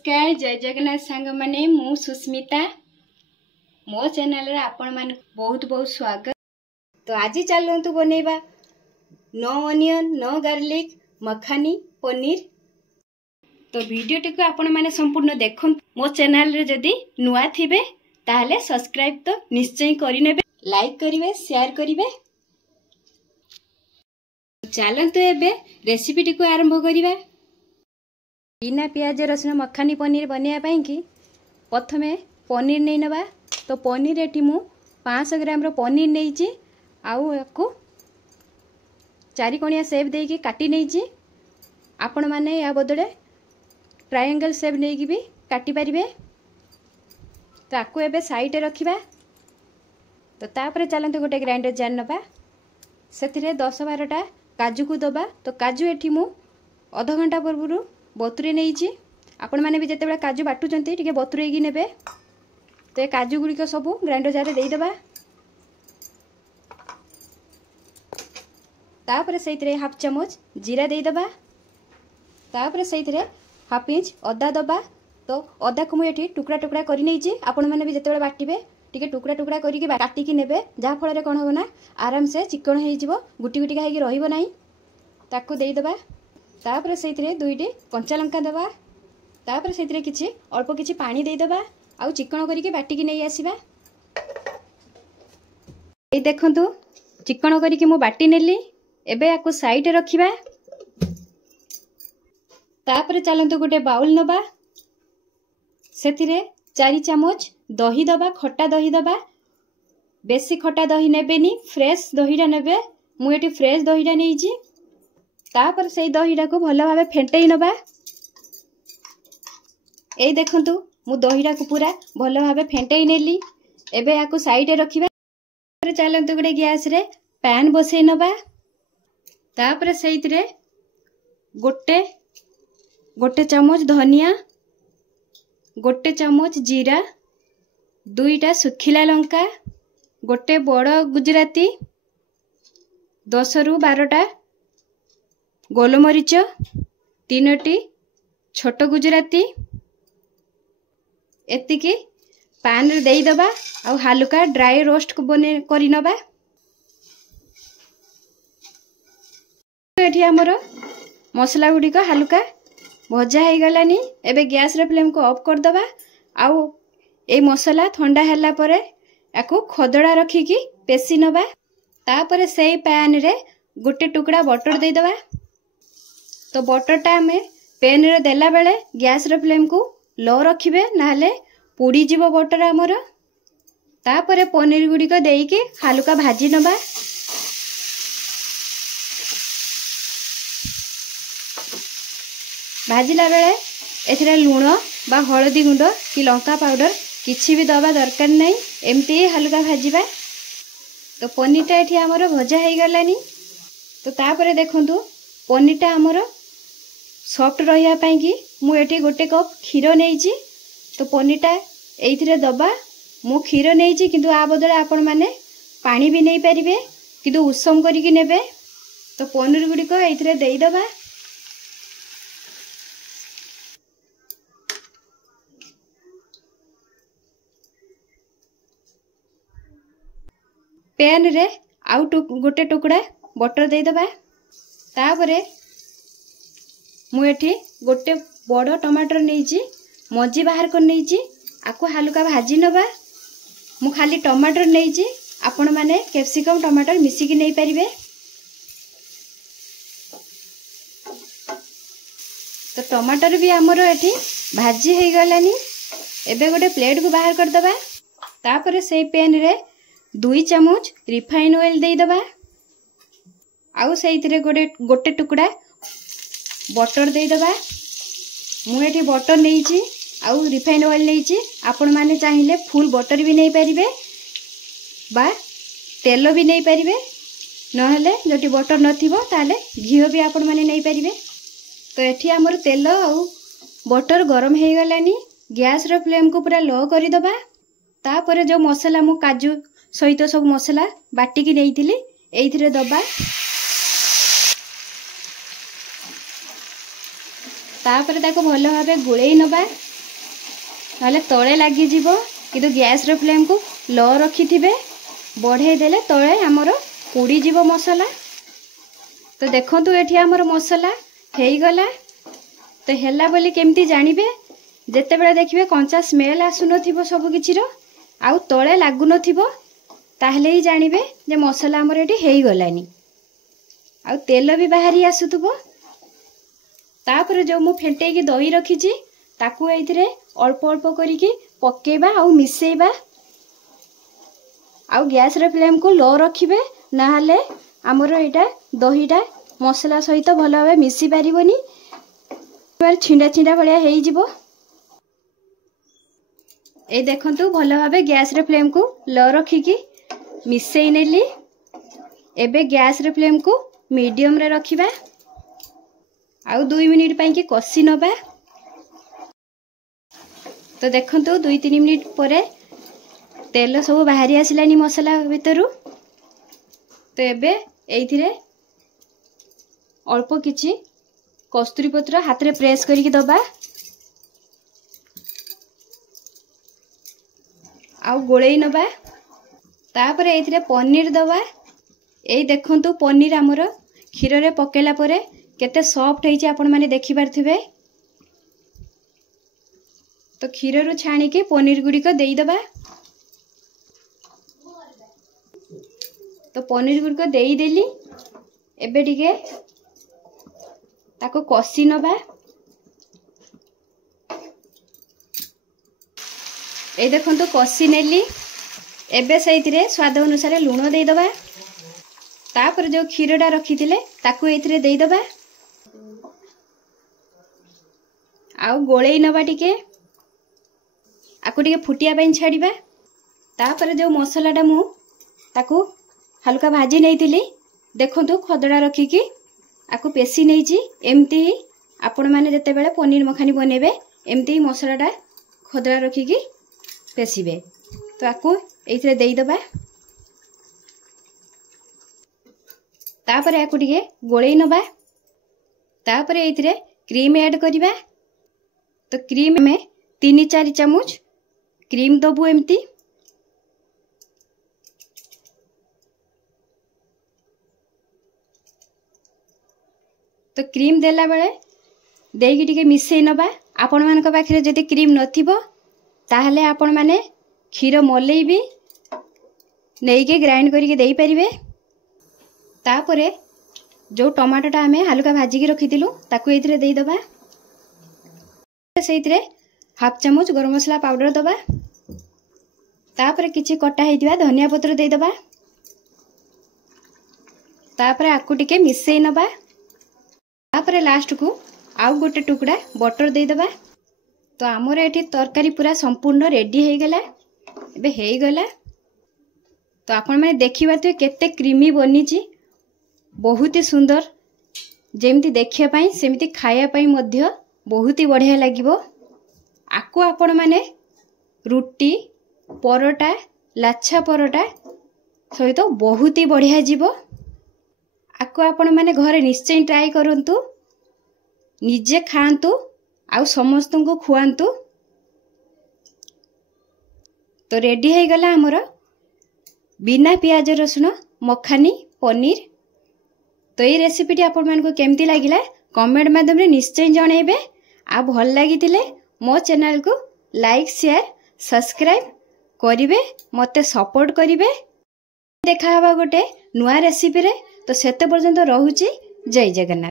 नमस्कार जय जगन्नाथ सांग माने मु सुस्मिता मो चैनल रे आपण मान बहुत बहुत स्वागत। तो आज चलतु बनेबा नो ऑनियन नो गार्लिक मखानी पनीर। तो वीडियो टी को आपण माने संपूर्ण देखन। मो चैनल रे जदी नुआ थिबे ताहले सब्सक्राइब तो निश्चय करि नेबे, लाइक करिवे, शेयर करिवे। चलतु एबे रेसिपी टी को आरंभ करिवा। बिना प्याज रसुण मखानी पनीर बनवाई कि प्रथमे पनीर नहीं नवा। तो पनीर एटी मु 500 ग्राम रो पनीर नहीं आउ याकू 4 कोणिया सेप देकी काटी नहीं। आपण माने या बदले ट्रायंगल सेप नहीं भी काटी पारिबे। तो आकू एबे साइड रखिबा। तो तापर चलते गोटे ग्राइंडर जार नबा, सेथिरे 10-12टा काजू को दबा। तो काजू एठी मु आधा घंटा पूर्व बतुरे नहीं। आपण माने भी जेतेबेला काजू बाटुचंती टिके बतुरेगी नेबे। तो ये काजू गुड़िक सब ग्राइंडर जार दे देबा। तापर सेइतरे हाफ चम्मच जीरा दे देबा। तापर सेइतरे हाफ इंच अदा दबा। तो अदा को मुझे टुकड़ा टुकड़ा करि नहीं। आपण माने भी जेतेबेला बाटिबे टिके टुकड़ा टुकड़ा करिके काटी कि नेबे, जहा फल रे कोन हो ना आराम से चिकन हो जिवो, गुटी गुटी खाई रहिबो नाही। ताको दे देबा। तापर सेइतरे 2टी कंचा लंका दबा। तापर सेइतरे किछि अल्प किछि पानी दे देबा आउ चिकन करिके बाटिकी नै आसीबा। ए देखंतु चिकन करिके मु बाटी नेली। एबे याकू साइड रखिबा। तापर चलंतु गोटे बाउल नबा, सेथिरे 4 चम्मच दही दबा, खट्टा दही दबा। बेसी खट्टा दही नेबेनी, फ्रेश दहीटा नेबे। मु एटी फ्रेश दहीटा नेइची। तापर से दहीटा को भल भाव फेंटई नबा। ए देखंतु मु दहीटा को पूरा भल भाव फेंटई नेली। एबे याकू साइड रखिबा। चलंतु गोटे गैस रे पैन बसई नबा। तापर सेइतरे गोटे चम्मच धनिया, गोटे चम्मच जीरा, 2टा सुखिला लंका, गोटे बड़ गुजराती, 10 ରୁ 12टा गोलमरीच, 3टी छोट गुजराती। एतिकी पैन रे देई दबा आ हल्का ड्राई रोस्ट को बने करि नबा। एठी हमर मसला गुडी को हल्का भजा हो गलानी। एबे गैस रे फ्लेम को ऑफ कर दबा। आउ ए मसला ठंडा हैला परे याकू खदड़ा रखी की पेसी नबा। तापर सेई पैन रे गोटे टुकड़ा बटर दे दबा। तो बटरटा हमें पैन रे देला बेले गैस रे फ्लेम को लो रखिबे, नाले पोड़ी जीवो बटर हमर। तापर पनीर गुडी को देईके हल्का भाजी नबा। भाजिला बेले एथिरे लूण बा हळदी गुंड कि लंका पाउडर किछि भी दबा दरकार नहीं, एमती हल्का भाजीबा। तो पनीरटा एठी हमर भजा हो गलानी। तो तापर देखंतु पनीरटा हमर सॉफ्ट रहिया पाई कि मु एठी गोटे कप क्षीर नेइची। तो पनीरटा एइथिरे दबा। मु क्षीर नेइची किंतु आ बदले आपण माने पानी भी नै परिबे, किंतु उषम करिकि नेबे। तो पनीर गुडी को एइथिरे देई दबा। पैन रे आउ गोटे टुकड़ा बटर दे दबा। तापरे मु एठी गोटे बड़ टमाटर नेइची, मजी बाहर कर नेइची। आकु हल्का भाजी नबा। मु खाली टमाटर नेइची, आपण माने कैप्सिकम टमाटर मिसिकी नै परिबे। तो टमाटर भी हमरो एठी भाजी हो गलानी। एबे गोटे प्लेट को बाहर कर दबा। तापर से पैन रे 2 चम्मच रिफाइन ऑयल दे दबा। आउ सेइथिरे गोटे टुकड़ा बटर दे दबा। मु एठी बटर नेइची आउ रिफाइन ऑयल नेइची। आपण माने चाहिए फुल बटर भी नहीं पारिबे बा तेल भी नहीं पारिबे, नहले जति बटर नथिबो ताले घिओ भी आपण माने नहीं पारिबे। तो एठी हमर तेल आउ बटर गरम हो गलानी। गैस रो फ्लेम को पूरा लो करि दबा। तापर जो मसला मु काजू सहित सब मसला बाटिकी नेइथिली एइथिरे दबा। तापर ताको भल भाबे गुळेई नबा। नले तले लगिଯିब किंतु गैस रो फ्लेम को लो रखिथिबे बढ़े देले तले हमर पोड़ी जीव मसला। तो देखंतु एठी हमर मसला हेई गला। तो हेला बोली केमती जानिबे जेते बेले देखिबे कंचा स्मेल आसु नथिबो सब किछि रो आउ तळे लागु नथिबो ताहले ही जानिबे जे मसला हमर एठी हेई गलानी आउ तेल भी बाहरी आसुथबो। तापर जो मु फेंटे की दही रखिछि ताकू एथिरे अल्प अल्प करिके पकेबा आउ मिसेइबा आउ गैस रे फ्लेम को लो रखिबे नाहले हमर एटा दहीटा मसला सहित भल भाबे मिसी पारिबोनी छिंडा छिंडा भलिया हेई जिवो। ए देखंतु भल भाबे गैस रे फ्लेम को लो रखिकी मिसेई नेली। एबे गैस रे फ्लेम को मीडियम रे रखिबा आउ 2 मिनिट पई के कसी नबा। तो देखंतु 2-3 मिनिट परे तेल सब बाहरी आसिलानी मसला भितरु। तो एबे एइथिरे अल्प किछि कस्तूरी पत्र हाथ रे प्रेस करिक दबा आउ गोळेई नबा। तापर एइथिरे पनीर दबा। एई देखंतु पनीर हमर खीर रे पकेला परे केते सॉफ्ट हेछि आपण माने देखि पारथिबे। तो खीर रु छाणी के पनीर गुडी को देई दबा। तो पनीर गुडी को देई देली। एबे टिके ताको कसी नबा। ए देखंतु कसी नेली। एबे सेइथिरे स्वाद अनुसार लूण देई दबा। तापर जो खीरडा रखिथिले ताकू एथिरे देई दबा आउ गोळेई नबा टिके आकु टिके फुटिया पई छाड़ीबा। तापर जो मसलाटा मु ताकू हल्का भाजी नेइथिली देखंतु खदड़ा रखिकी आकु पेसी नेइची। एमती ही आपण माने जते बेले पनीर मखानी बनेबे एमती ही मसलाटा खदड़ा रखिकी पेसीबे। तो आकु एथिरे देई दबा। तापर आकु टिके गोळेई नबा। तापर एथिरे क्रीम ऐड करिबा। तो क्रीम में 3-4 चम्मच क्रीम दबु एमती। तो क्रीम देला बेले देगी टिके मिसेई नबा। आपण मानक पाखरे जदि क्रीम नथिबो ताहले आपण माने खीर मलेई भी नेई के ग्राइंड करके देई परिबे। तापरे जो टमाटोटा आमे हल्का भाजी के रखिथिलु ताकू एथिरे देई दबा। सेइथिरे हाफ चम्मच गरम मसला पाउडर दबा। तापरे किछि कटा हेइदिबा धनिया पत्र देई दबा। तापरे आकु टिके मिसेई नबा। तापरे लास्ट को आउ गोटे टुकड़ा बटर देई दबा। तो आमर एठी तरकारी पूरा संपूर्ण रेडी हेई गला। एबे हेई गला। तो आपण माने देखि बाते केते क्रीमी बनिची बहुत ही सुंदर। जेमती देखिया पई सेमती खाया पई मध्य बहुत ही बढ़िया लागिबो। आकु आपण माने रुटी परोटा लाच्छा परोटा सहित बहुत ही बढ़िया जीवो। आकु आपण माने घरे निश्चय ट्राई करंतु निजे खांतु आउ समस्त को खुआंतु। तो रेडी है गला हमर बिना प्याज रसुण मखानी पनीर। तो ये रेसिपीटी आपण मान को केमती लागिला कमेंट माध्यम रे निश्चय जणेबे। आ भल लागिथिले मो चैनल को लाइक शेयर सब्सक्राइब करिवे मते सपोर्ट करिवे। देखा हवा गोटे नुआ रेसिपी रे। तो सेते पर्यंत रहूची जय जगन्नाथ।